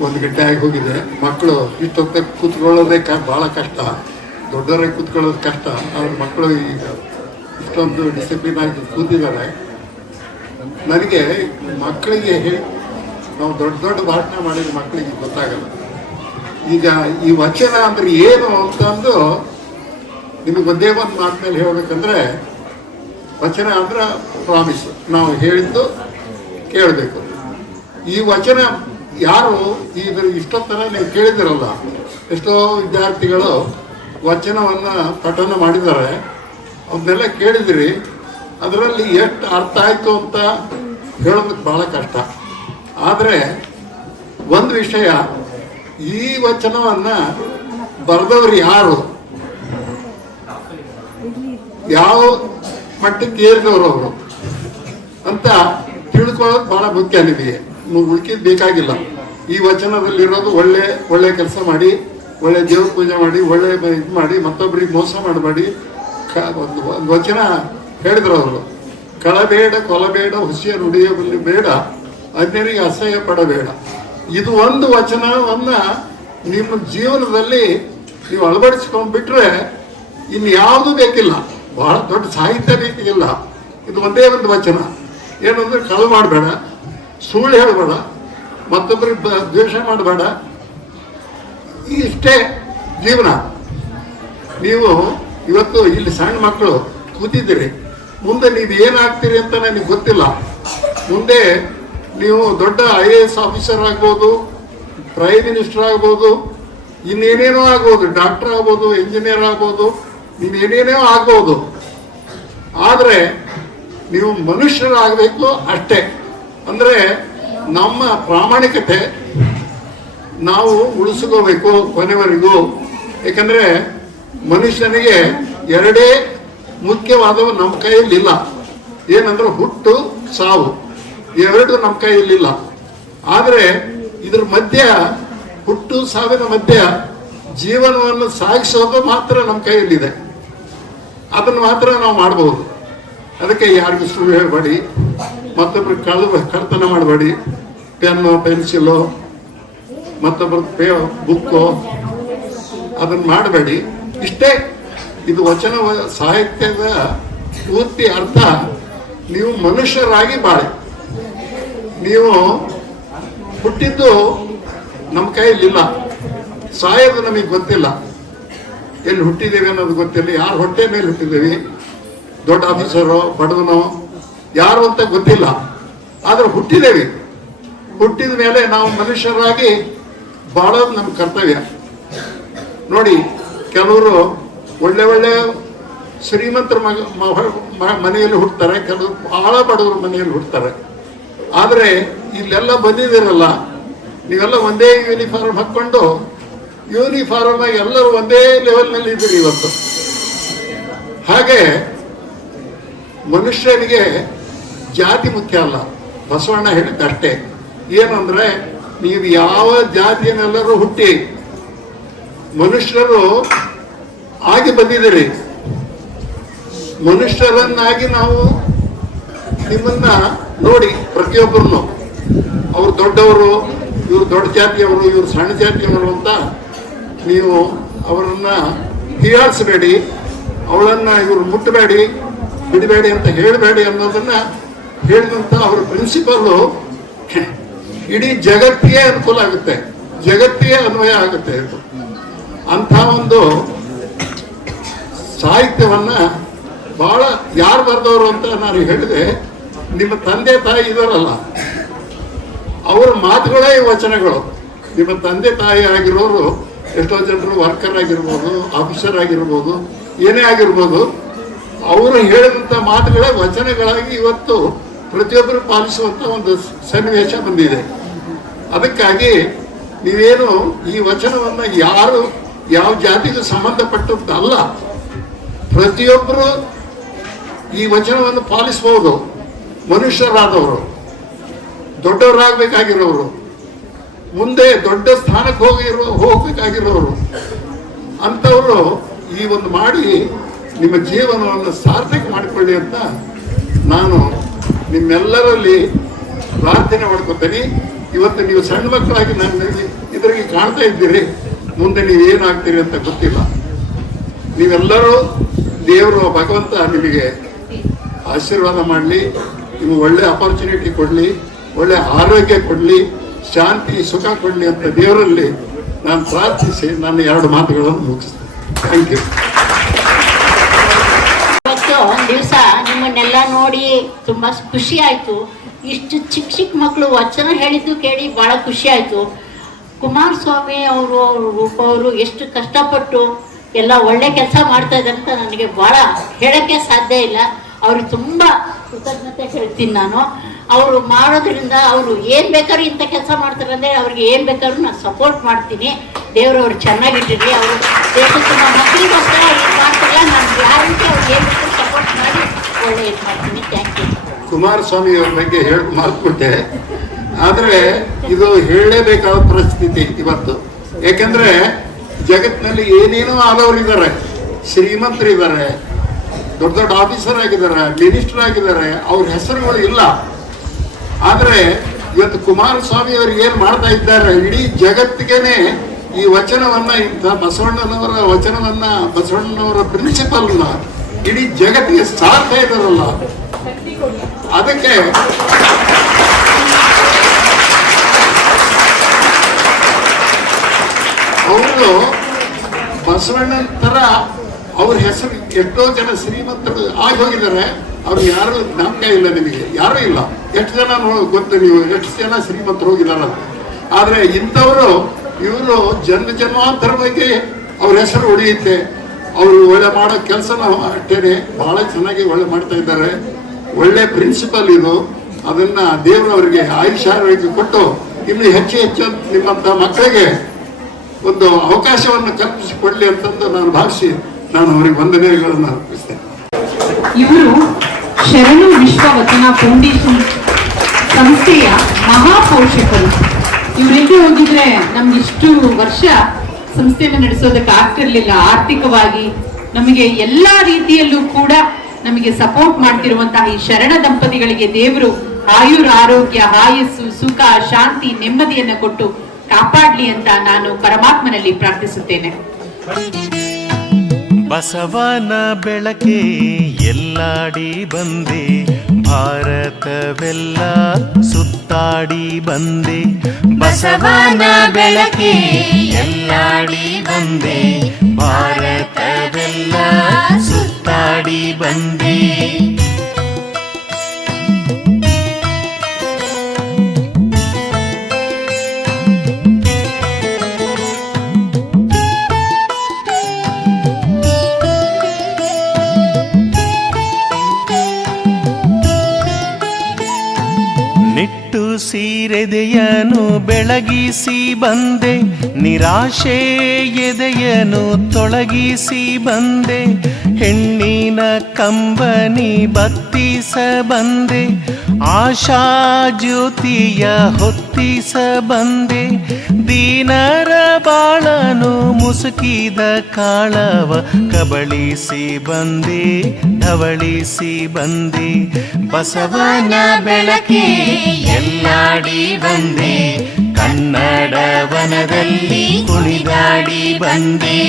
ಒಂದು ಗಂಟೆ ಆಗಿ ಹೋಗಿದೆ. ಮಕ್ಕಳು ಇಷ್ಟೊತ್ತ ಕೂತ್ಕೊಳ್ಳೋದೇ ಕ ಭಾಳ ಕಷ್ಟ. ದೊಡ್ಡವರೇ ಕೂತ್ಕೊಳ್ಳೋದು ಕಷ್ಟ. ಆದರೆ ಮಕ್ಕಳು ಈಗ ಇಷ್ಟೊಂದು ಡಿಸಿಪ್ಲಿನ್ ಆಗಿ ಕೂತಿದ್ದಾರೆ. ನನಗೆ ಮಕ್ಕಳಿಗೆ ಹೇಳಿ, ನಾವು ದೊಡ್ಡ ದೊಡ್ಡ ಭಾಷಣ ಮಾಡಿದ ಮಕ್ಕಳಿಗೆ ಗೊತ್ತಾಗಲ್ಲ. ಈಗ ಈ ವಚನ ಅಂದರೆ ಏನು ಅಂತಂದು ನಿಮಗೆ ಒಂದೇ ಒಂದು ಮಾತಿನಲ್ಲಿ ಹೇಳಬೇಕಂದ್ರೆ, ವಚನ ಅಂದ್ರೆ ಪ್ರಾಮಿಸ್ ನಾವು ಹೇಳಿದ್ದು ಕೇಳಬೇಕು. ಈ ವಚನ ಯಾರು ಇದ್ರ ಇಷ್ಟೊತ್ತರ ನೀವು ಕೇಳಿದಿರಲ್ಲ, ಎಷ್ಟೋ ವಿದ್ಯಾರ್ಥಿಗಳು ವಚನವನ್ನು ಪಠನ ಮಾಡಿದ್ದಾರೆ ಅವನ್ನೆಲ್ಲ ಕೇಳಿದಿರಿ, ಅದರಲ್ಲಿ ಎಷ್ಟು ಅರ್ಥ ಆಯಿತು ಅಂತ ಹೇಳೋದಕ್ಕೆ ಭಾಳ ಕಷ್ಟ. ಆದರೆ ಒಂದು ವಿಷಯ, ಈ ವಚನವನ್ನು ಬರೆದವರು ಯಾರು? ಯಾವ ಮಟ್ಟಕ್ಕೆ ಏರಿದವರು ಅವರು? ಅಂತ ತಿಳ್ಕೊಳ್ಳೋದು ಭಾಳ ಮುಖ್ಯ ನಿಮಗೆ. ಹುಡುಕಿದ್ ಬೇಕಾಗಿಲ್ಲ. ಈ ವಚನದಲ್ಲಿರೋದು ಒಳ್ಳೆ ಒಳ್ಳೆ ಕೆಲಸ ಮಾಡಿ, ಒಳ್ಳೆ ದೇವ್ರ ಪೂಜೆ ಮಾಡಿ, ಒಳ್ಳೆ ಇದು ಮಾಡಿ ಮತ್ತೊಬ್ಬರಿಗೆ ಮೋಸ ಮಾಡಬೇಡಿ. ಒಂದು ಒಂದು ವಚನ ಹೇಳಿದ್ರು ಅವರು. ಕಳಬೇಡ, ಕೊಲಬೇಡ ಹುಸಿಯ ನುಡಿಯಬಲ್ಲಿ ಬೇಡ, ಅನ್ಯರಿಗೆ ಅಸಹ್ಯ ಪಡಬೇಡ. ಇದು ಒಂದು ವಚನವನ್ನ ನಿಮ್ಮ ಜೀವನದಲ್ಲಿ ನೀವು ಅಳವಡಿಸ್ಕೊಂಡ್ಬಿಟ್ರೆ ಇನ್ನು ಯಾವುದು ಬೇಕಿಲ್ಲ. ಬಹಳ ದೊಡ್ಡ ಸಾಹಿತ್ಯ ಬೇಕಿಲ್ಲ. ಇದು ಒಂದೇ ಒಂದು ವಚನ. ಏನಂದ್ರೆ ಕಳು ಮಾಡಬೇಡ, ಸುಳ್ಳು ಹೇಳಬೇಡ. ಮತ್ತೊಬ್ಬರಿಗೆ ದ್ವೇಷ ಮಾಡಬೇಡ. ಇಷ್ಟೇ ಜೀವನ. ನೀವು ಇವತ್ತು ಇಲ್ಲಿ ಸಣ್ಣ ಮಕ್ಕಳು ಕೂತಿದ್ದೀರಿ. ಮುಂದೆ ನೀವು ಏನಾಗ್ತೀರಿ ಅಂತ ನನಗೆ ಗೊತ್ತಿಲ್ಲ. ಮುಂದೆ ನೀವು ದೊಡ್ಡ ಐ ಎ ಎಸ್ ಆಫೀಸರ್ ಆಗ್ಬೋದು, ಪ್ರೈಮ್ ಮಿನಿಸ್ಟರ್ ಆಗ್ಬೋದು, ಇನ್ನೇನೇನೋ ಆಗ್ಬೋದು, ಡಾಕ್ಟರ್ ಆಗ್ಬೋದು, ಇಂಜಿನಿಯರ್ ಆಗ್ಬೋದು ನೀವೇನೇನೋ ಆಗ್ಬೋದು. ಆದರೆ ನೀವು ಮನುಷ್ಯರಾಗಬೇಕು ಅಷ್ಟೇ. ಅಂದರೆ ನಮ್ಮ ಪ್ರಾಮಾಣಿಕತೆ ನಾವು ಉಳಿಸ್ಕೋಬೇಕು ಕೊನೆವರೆಗೂ. ಏಕೆಂದರೆ ಮನುಷ್ಯನಿಗೆ ಎರಡೇ ಮುಖ್ಯವಾದವು ನಮ್ಮ ಕೈಯಲ್ಲಿಲ್ಲ. ಏನಂದ್ರೆ ಹುಟ್ಟು, ಸಾವು. ಎರಡು ನಮ್ಮ ಕೈಯಲ್ಲಿಲ್ಲ. ಆದರೆ ಇದ್ರ ಮಧ್ಯ ಹುಟ್ಟು, ಸಾವಿನ ಮಧ್ಯ ಜೀವನವನ್ನು ಸಾಗಿಸೋದು ಮಾತ್ರ ನಮ್ಮ ಕೈಯಲ್ಲಿದೆ. ಅದನ್ನು ಮಾತ್ರ ನಾವು ಮಾಡಬಹುದು ಅದಕ್ಕೆ ಯಾರಿಗೂ ಸುಳ್ಳು ಹೇಳಬೇಡಿ. ಮತ್ತೊಬ್ರು ಕಳ್ಳ ಕರ್ತನ ಮಾಡಬೇಡಿ. ಪೆನ್ನು, ಪೆನ್ಸಿಲು ಮತ್ತೊಬ್ಬರ ಪೇ ಬುಕ್ಕು ಅದನ್ನು ಮಾಡಬೇಡಿ. ಇಷ್ಟೇ, ಇದು ವಚನ ಸಾಹಿತ್ಯದ ಪೂರ್ತಿ ಅರ್ಥ. ನೀವು ಮನುಷ್ಯರಾಗಿ ಬಾಳೆ. ನೀವು ಹುಟ್ಟಿದ್ದು ನಮ್ಮ ಕೈಯಲ್ಲಿಲ್ಲ. ಸಾಯೋದು ನಮಗೆ ಗೊತ್ತಿಲ್ಲ. ಎಲ್ಲಿ ಹುಟ್ಟಿದ್ದೇವೆ ಅನ್ನೋದು ಗೊತ್ತಿಲ್ಲ. ಯಾರು ಹೊಟ್ಟೆ ಮೇಲೆ ಹುಟ್ಟಿದ್ದೀವಿ? ದೊಡ್ಡ ಆಫೀಸರು ಬಡವನೋ ಯಾರು ಅಂತ ಗೊತ್ತಿಲ್ಲ. ಆದ್ರೆ ಹುಟ್ಟಿದ್ದೇವೆ. ಹುಟ್ಟಿದ ಮೇಲೆ ನಾವು ಮನುಷ್ಯರಾಗಿ ಬಾಳೋದು ನಮ್ಮ ಕರ್ತವ್ಯ. ನೋಡಿ, ಕೆಲವರು ಒಳ್ಳೆ ಒಳ್ಳೆ ಶ್ರೀಮಂತರ ಮಗ ಮನೆಯಲ್ಲಿ ಹುಡ್ತಾರೆ ಕೆಲವರು ಬಹಳ ಬಡವರು ಮನೆಯಲ್ಲಿ ಹುಡ್ತಾರೆ ಆದರೆ ಇಲ್ಲೆಲ್ಲ ಬಂದಿದ್ದೀರಲ್ಲ, ನೀವೆಲ್ಲ ಒಂದೇ ಯೂನಿಫಾರ್ಮ್ ಹಾಕ್ಕೊಂಡು ಯೂನಿಫಾರ್ಮ್ ಎಲ್ಲರೂ ಒಂದೇ ಲೆವೆಲ್ನಲ್ಲಿ ಇದ್ದೀರಿ ಇವತ್ತು. ಹಾಗೆ ಮನುಷ್ಯನಿಗೆ ಜಾತಿ ಮುಖ್ಯ ಅಲ್ಲ. ಬಸವಣ್ಣ ಹೇಳಿದ್ದಷ್ಟೇ ಏನಂದ್ರೆ, ನೀವು ಯಾವ ಜಾತಿಯನ್ನೆಲ್ಲರೂ ಹುಟ್ಟಿ ಮನುಷ್ಯರು ಆಗಿ ಬಂದಿದ್ದೀರಿ. ಮನುಷ್ಯರನ್ನಾಗಿ ನಾವು ನಿಮ್ಮನ್ನ ನೋಡಿ ಪ್ರತಿಯೊಬ್ಬರನ್ನು. ಅವ್ರು ದೊಡ್ಡವರು, ಇವ್ರು ದೊಡ್ಡ ಜಾತಿಯವರು, ಇವ್ರು ಸಣ್ಣ ಜಾತಿಯವರು ಅಂತ ನೀವು ಅವರನ್ನ ಹೀಯಾಳಿಸಬೇಡಿ. ಅವಳನ್ನ ಇವ್ರು ಮುಟ್ಟಬೇಡಿ, ಬಿಡಬೇಡಿ ಅಂತ ಹೇಳಬೇಡಿ ಅನ್ನೋದನ್ನ ಹೇಳಿದಂತ ಅವರ ಪ್ರಿನ್ಸಿಪಲ್ ಇಡೀ ಜಗತ್ತಿಗೆ ಅನುಕೂಲ ಆಗುತ್ತೆ. ಜಗತ್ತಿಗೆ ಅನ್ವಯ ಆಗುತ್ತೆ ಅಂತ ಒಂದು ಸಾಹಿತ್ಯವನ್ನ ಬಹಳ ಯಾರು ಬರೆದವರು ಅಂತ ನಾನು ಹೇಳಿದೆ, ನಿಮ್ಮ ತಂದೆ ತಾಯಿ ಇದಾರಲ್ಲ ಅವರ ಮಾತುಗಳೇ ವಚನಗಳು. ನಿಮ್ಮ ತಂದೆ ತಾಯಿ ಆಗಿರೋರು ಎಷ್ಟೋ ಜನರು ವರ್ಕರ್ ಆಗಿರ್ಬೋದು, ಆಫೀಸರ್ ಆಗಿರ್ಬೋದು, ಏನೇ ಆಗಿರ್ಬೋದು, ಅವರು ಹೇಳಿದಂಥ ಮಾತುಗಳೇ ವಚನಗಳಾಗಿ ಇವತ್ತು ಪ್ರತಿಯೊಬ್ಬರು ಪಾಲಿಸುವಂತ ಒಂದು ಸನ್ನಿವೇಶ ಬಂದಿದೆ. ಅದಕ್ಕಾಗಿ ನೀವೇನು ಈ ವಚನವನ್ನ ಯಾರು ಯಾವ ಜಾತಿಗೂ ಸಂಬಂಧಪಟ್ಟದ್ದಲ್ಲ ಪ್ರತಿಯೊಬ್ಬರು ಈ ವಚನವನ್ನು ಪಾಲಿಸಬಹುದು. ಮನುಷ್ಯರಾದವರು, ದೊಡ್ಡವರಾಗಬೇಕಾಗಿರೋರು, ಮುಂದೆ ದೊಡ್ಡ ಸ್ಥಾನಕ್ಕೆ ಹೋಗಿರೋ ಹೋಗಬೇಕಾಗಿರೋರು, ಅಂಥವರು ಈ ಒಂದು ಮಾಡಿ ನಿಮ್ಮ ಜೀವನವನ್ನು ಸಾರ್ಥಕ ಮಾಡಿಕೊಳ್ಳಿ ಅಂತ ನಾನು ನಿಮ್ಮೆಲ್ಲರಲ್ಲಿ ಪ್ರಾರ್ಥನೆ ಮಾಡ್ಕೊತೀನಿ. ಇವತ್ತು ನೀವು ಸಣ್ಣ ಮಕ್ಕಳಾಗಿ ನನ್ನ ಇದರಲ್ಲಿ ಕಾಣ್ತಾ ಇದ್ದೀರಿ. ಮುಂದೆ ನೀವು ಏನಾಗ್ತೀರಿ ಅಂತ ಗೊತ್ತಿಲ್ಲ. ನೀವೆಲ್ಲರೂ ದೇವರು ಭಗವಂತ ನಿಮಗೆ ಆಶೀರ್ವಾದ ಮಾಡಲಿ ನೀವು ಒಳ್ಳೆ ಅಪರ್ಚುನಿಟಿ ಕೊಡಲಿ, ಒಳ್ಳೆ ಆರೋಗ್ಯ ಕೊಡಲಿ, ಶಾಂತಿ, ಸುಖ ಕೊಡಲಿ ಅಂತ ದೇವರಲ್ಲಿ ನಾನು ಪ್ರಾರ್ಥಿಸಿ ನನ್ನ ಎರಡು ಮಾತುಗಳನ್ನು ಮುಗಿಸ್ತೇನೆ. ಥ್ಯಾಂಕ್ ಯು ಒಂದು ದಿವಸ ನಿಮ್ಮನ್ನೆಲ್ಲ ನೋಡಿ ತುಂಬಾ ಖುಷಿ ಆಯ್ತು. ಇಷ್ಟು ಚಿಕ್ಕ ಚಿಕ್ಕ ಮಕ್ಕಳು ವಚನ ಹೇಳಿದ್ದು ಕೇಳಿ ಬಹಳ ಖುಷಿ ಆಯ್ತು. ಕುಮಾರಸ್ವಾಮಿ ಅವರು ಅವರು ಎಷ್ಟು ಕಷ್ಟಪಟ್ಟು ಎಲ್ಲ ಒಳ್ಳೆ ಕೆಲಸ ಮಾಡ್ತಾ ಇದ್ದಾರೆ ಅಂತ ನನಗೆ ಬಹಳ ಹೇಳಕ್ಕೆ ಸಾಧ್ಯ ಇಲ್ಲ. ಅವರು ತುಂಬ ಕೃತಜ್ಞತೆ ಹೇಳ್ತೀನಿ ನಾನು. ಅವರು ಮಾಡೋದ್ರಿಂದ ಅವರು ಏನು ಬೇಕಾದ್ರೂ ಇಂಥ ಕೆಲಸ ಮಾಡ್ತಾರೆ ಅಂದ್ರೆ ಅವ್ರಿಗೆ ಏನು ಬೇಕಾದ್ರೂ ನಾನು ಸಪೋರ್ಟ್ ಮಾಡ್ತೀನಿ. ದೇವರು ಅವ್ರು ಚೆನ್ನಾಗಿಟ್ಟಿರಿ ಅವರು ದೇಶಕ್ಕೆ ನಮ್ಮ ಮಕ್ಕಳಿಗೋಸ್ಕರ ಇದು ಮಾಡ್ತಾರಲ್ಲ ನಾನು ಗ್ಯಾರಂಟಿ ಅವ್ರಿಗೆ ಏನ್ ಬೇಕಾದ್ರೂ ಸಪೋರ್ಟ್ ಮಾಡಿ ಒಳ್ಳೆ ಇದು ಮಾಡ್ತೀನಿ ಥ್ಯಾಂಕ್ ಯು ಕುಮಾರಸ್ವಾಮಿ ಅವ್ರ ಬಗ್ಗೆ ಹೇಳಿ, ಮಾತ್ಬಿಟ್ಟೆ. ಆದರೆ ಇದು ಹೇಳಲೇಬೇಕಾದ ಪರಿಸ್ಥಿತಿ ಇವತ್ತು. ಯಾಕಂದ್ರೆ ಜಗತ್ತಿನಲ್ಲಿ ಏನೇನೋ ಆದವರಿದ್ದಾರೆ ಶ್ರೀಮಂತರಿದ್ದಾರೆ ದೊಡ್ಡ ದೊಡ್ಡ ಆಫೀಸರ್ ಆಗಿದ್ದಾರೆ ಮಿನಿಸ್ಟರ್ ಆಗಿದ್ದಾರೆ ಅವ್ರ ಹೆಸರುಗಳು ಇಲ್ಲ. ಆದರೆ ಇವತ್ತು ಕುಮಾರಸ್ವಾಮಿ ಅವರು ಏನು ಮಾಡ್ತಾ ಇದ್ದಾರೆ, ಇಡೀ ಜಗತ್ತಿಗೆನೆ ಈ ವಚನವನ್ನ, ಇಂಥ ಬಸವಣ್ಣನವರ ವಚನವನ್ನ, ಬಸವಣ್ಣನವರ ಪ್ರಿನ್ಸಿಪಲ್ನ ಇಡೀ ಜಗತ್ತಿಗೆ ಸಾರ್ತಾ ಇದಾರಲ್ಲ ಅದಕ್ಕೆ ಅವರು ಬಸವಣ್ಣನ ತರ ಅವ್ರ ಹೆಸರು ಎಷ್ಟೋ ಜನ ಶ್ರೀಮಂತರು ಆಗಿ ಹೋಗಿದ್ದಾರೆ. ಅವ್ರು ಯಾರು ಜ್ಞಾಪಕ ಇಲ್ಲ ನಿಮಗೆ. ಯಾರು ಇಲ್ಲ. ಎಷ್ಟು ಜನ ಗೊತ್ತು ನೀವು ಎಷ್ಟು ಜನ ಶ್ರೀಮಂತರು ಹೋಗಿದ್ದಾರೆ ಅಂತ ಆದ್ರೆ ಇಂಥವರು ಇವರು ಜನ್ಮ ಬಗ್ಗೆ ಅವ್ರ ಹೆಸರು ಉಳಿಯುತ್ತೆ. ಅವರು ಒಳ್ಳೆ ಮಾಡೋ ಕೆಲಸನ ಅಟ್ಟೇನೆ ಬಹಳ ಚೆನ್ನಾಗಿ ಒಳ್ಳೆ ಮಾಡ್ತಾ ಇದ್ದಾರೆ. ಒಳ್ಳೆ ಪ್ರಿನ್ಸಿಪಲ್ ಇದು. ಅದನ್ನ ದೇವರವರಿಗೆ ಆಯುಷ ಕೊಟ್ಟು ಇನ್ನು ಹೆಚ್ಚು ಹೆಚ್ಚು ನಿಮ್ಮಂತ ಮಕ್ಕಳಿಗೆ ಒಂದು ಅವಕಾಶವನ್ನು ಕಲ್ಪಿಸಿಕೊಡ್ಲಿ ಅಂತಂದು ನಾನು ಭಾವಿಸಿ ನಾನು ಅವರಿಗೆ ವಂದನೆಗಳನ್ನು ಅರ್ಪಿಸ್ತೇನೆ. ಇವರು ಶರಣು ವಿಶ್ವ ವಚನ ಫೌಂಡೇಶನ್ ಸಂಸ್ಥೆಯ ಮಹಾಪೋಷಕರು. ಇವರೆಲ್ಲೇ ಹೋಗಿದ್ರೆ ನಮ್ಗೆ ಇಷ್ಟು ವರ್ಷ ಸಂಸ್ಥೆಯನ್ನು ನಡೆಸೋದಕ್ಕೆ ಆಗ್ತಿರ್ಲಿಲ್ಲ. ಆರ್ಥಿಕವಾಗಿ ನಮಗೆ ಎಲ್ಲಾ ರೀತಿಯಲ್ಲೂ ಕೂಡ ನಮಗೆ ಸಪೋರ್ಟ್ ಮಾಡ್ತಿರುವಂತಹ ಈ ಶರಣ ದಂಪತಿಗಳಿಗೆ ದೇವರು ಆಯುರ್ ಆರೋಗ್ಯ, ಆಯಸ್ಸು, ಸುಖ, ಶಾಂತಿ, ನೆಮ್ಮದಿಯನ್ನ ಕೊಟ್ಟು ಕಾಪಾಡ್ಲಿ ಅಂತ ನಾನು ಪರಮಾತ್ಮನಲ್ಲಿ ಪ್ರಾರ್ಥಿಸುತ್ತೇನೆ. ಬಸವನ ಬೆಳಕೆ ಎಲ್ಲಾಡಿ ಬಂದೆ, ಭಾರತವೆಲ್ಲ ಸುತ್ತಾಡಿ ಬಂದೆ. ಬಸವನ ಬೆಳಕೆ ಎಲ್ಲಾಡಿ ಬಂದೆ, ಭಾರತವೆಲ್ಲ ಸುತ್ತಾಡಿ ಬಂದೆ ಸೀರೆದೆಯನು ಬೆಳಗಿಸಿ ಬಂದೆ, ನಿರಾಶೆ ಎದೆಯನು ತೊಳಗಿಸಿ ಬಂದೆ, ಹೆಣ್ಣಿನ ಕಂಬನಿ ಬತ್ತಿಸ ಬಂದೆ, ಆಶಾ ಜ್ಯೋತಿಯ ಹೊತ್ತಿಸ ಬಂದೆ ದೀನರ ಬಾಳನು ಮುಸುಕಿದ ಕಾಳವ, ಕಬಳಿಸಿ ಬಂದಿ, ಧವಳಿಸಿ ಬಂದಿ. ಬಸವನ ಬೆಳಕೆ ಎಲ್ಲಾಡಿ ಬಂದೆ ಕನ್ನಡ ವನದಲ್ಲಿ ಕುಣಿದಾಡಿ ಬಂದೆ.